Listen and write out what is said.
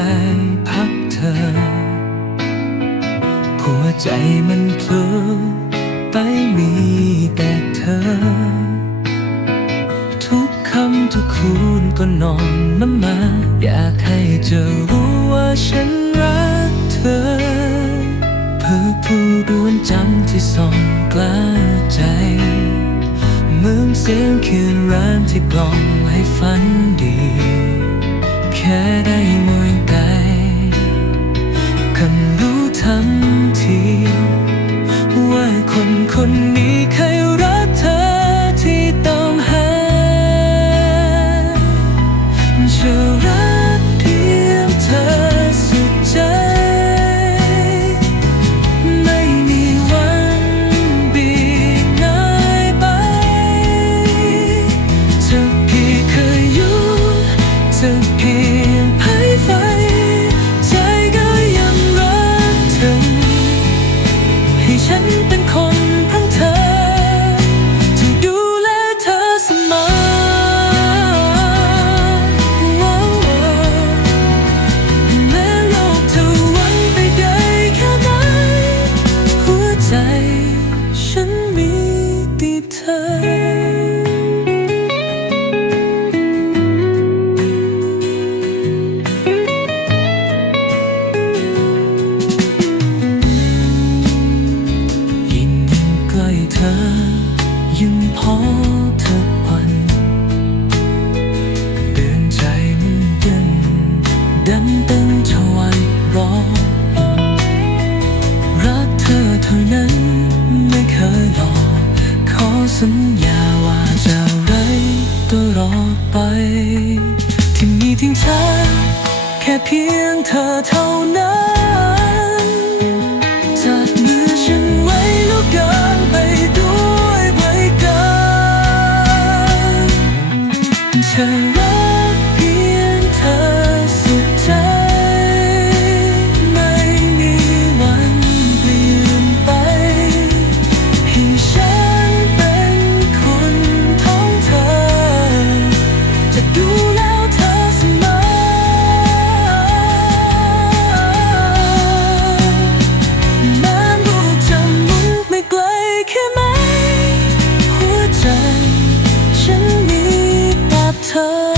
ได้พักเธอ หัวใจมันเพลอไปมีแต่เธอ ทุกคำทุกคืนก็นอนน้ำมา อยากให้เธอรู้ว่าฉันรักเธอ เพื่อผู้ดวงจันทร์ที่ส่องกล้าใจเมือนเสียงคืนรามที่กล่อมให้ฝันดี คนนี้เคยรักเธอที่ต้องหาจะรักเพียงเธอสุดใจ ไม่มีวันบีบนายไปจะเพียงเคยอยู่จะเพียงให้ไฟใจก็ยังรักเธอให้ฉันเป็นคน แสัญญาว่าจะไรตลอดไป ที่มีทิ้งฉันแค่เพียงเธอเท่านั้น touch